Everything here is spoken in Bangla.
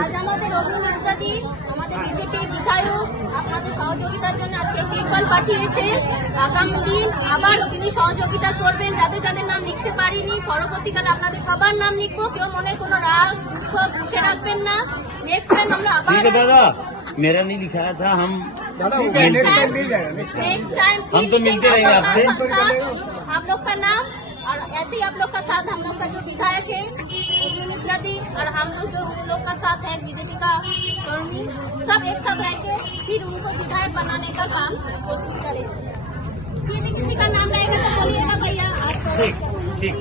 আজ আমাদের অভিনেত্রী আমাদের বিজেপি বিধায়ক আপনাদের সহযোগিতার জন্য আজকে টিকবল পাঠিয়েছে। আগামী দিন আবার তিনি সহযোগিতা করবেন। যাদের যাদের নাম লিখতে পারিনি পরবর্তীকালে আপনাদের সবার নাম লিখবো। কেউ মনের কোনো রাগ দুঃখ বসে রাখবেন না। নেক্সট টাইম আমরা আবার दादा मेरा नहीं लिखा था हम नेक्स्ट टाइम हम तो मिलते रहेंगे आपसे। आप लोग का नाम और ऐसे ही आप लोग का साथ हम लोग का जो विधायक है मित्रा दी और हम लोग जो उन लोग का साथ है बीजेपी का कर्मी सब एक साथ रह के फिर उनको विधायक बनाने का काम कोशिश करेंगे। फिर भी किसी का नाम रहेगा तो बोलिएगा भैया आप ठीक ठीक।